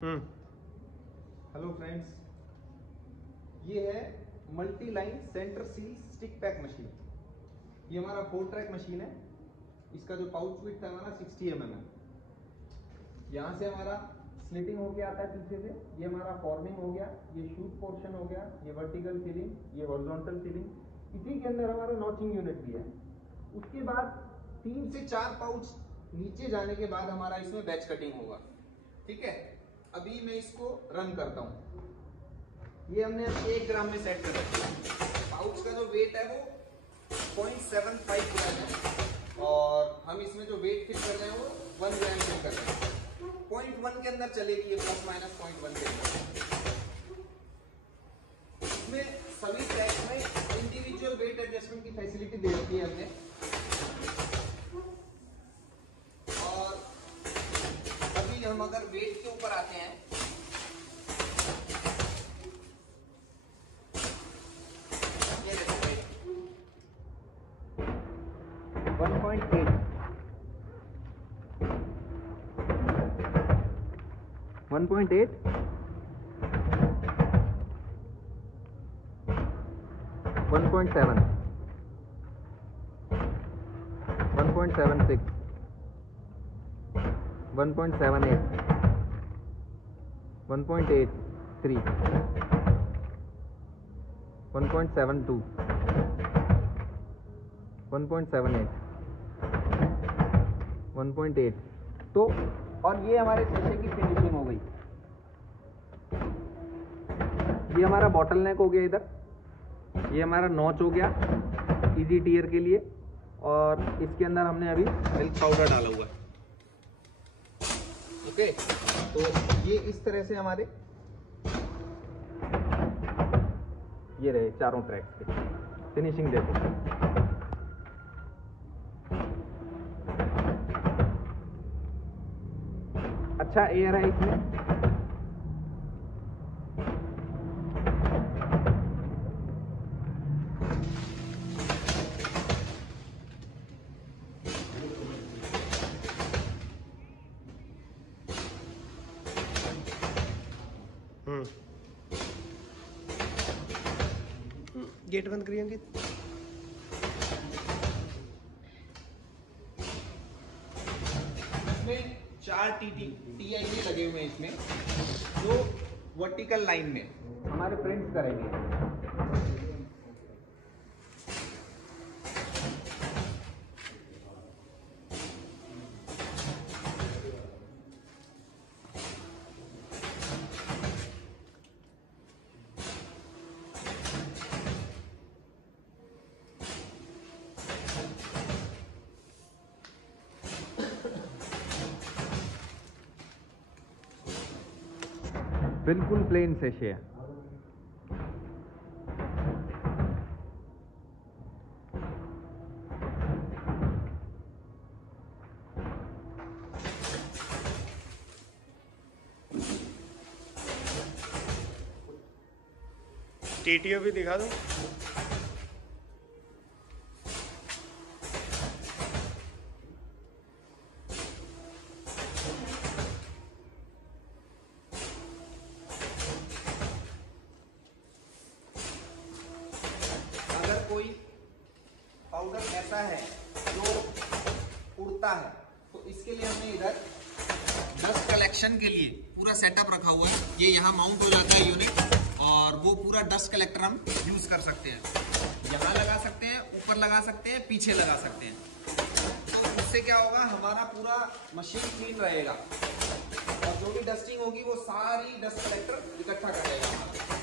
Hello friends, ये है multi line centre seal stick pack machine. ये हमारा 4 ट्रैक मशीन है। इसका जो पाउच विड्थ है हमारा 60 mm है। यहाँ से हमारा स्लिटिंग होके आता है पीछे से। ये हमारा फॉर्मिंग हो गया, ये शूट पोर्शन हो गया, ये वर्टिकल सीलिंग, ये हॉरिजॉन्टल सीलिंग। इसी के अंदर हमारा नॉचिंग यूनिट भी है। उसके बाद 3 से 4 पाउच नीचे जाने के बाद हमारा इसमें बैच कटिंग होगा। ठीक है, अभी मैं इसको रन करता हूँ। ये हमने 1 ग्राम में सेट कर रखा है। पाउच का जो वेट है वो 0.75 ग्राम है और हम इसमें जो वेट फिट कर रहे हैं वो 1 ग्राम फिट कर रहे हैं। 0.1 के अंदर चलेगी, ये प्लस माइनस 0.1 के अंदर। इसमें सभी ट्रैक में इंडिविजुअल वेट एडजस्टमेंट की फैसिलिटी दे रखी है हमने। और अभी हम अगर वेट के ऊपर आते हैं, ये देखो वेट 1.8 1.8 1.7 1.76 1.78 1.83 1.72 1.78 1.8। तो और ये हमारे शीशे की फिनिशिंग हो गई। ये हमारा बॉटल नेक हो गया, इधर ये हमारा नॉच हो गया इजी टियर के लिए। और इसके अंदर हमने अभी मिल्क पाउडर डाला हुआ है। ओके, तो ये इस तरह से हमारे ये रहे चारों ट्रैक्स के। फिनिशिंग देखो, अच्छा एयर है इसमें। गेट बंद करिए अंकित। इसमें 4 TI लगे हुए हैं इसमें, जो वर्टिकल लाइन में हमारे प्रिंट्स करेंगे। बिल्कुल प्लेन सेशे है। टीटीओ भी दिखा दो। कोई पाउडर ऐसा है जो उड़ता है, तो इसके लिए हमने इधर डस्ट कलेक्शन के लिए पूरा सेटअप रखा हुआ है। ये यहाँ माउंट हो जाता है यूनिट, और वो पूरा डस्ट कलेक्टर हम यूज कर सकते हैं। यहाँ लगा सकते हैं, ऊपर लगा सकते हैं, पीछे लगा सकते हैं। तो उससे क्या होगा, हमारा पूरा मशीन क्लीन रहेगा और जो भी डस्टिंग होगी वो सारी डस्ट कलेक्टर इकट्ठा करेगा हमारा।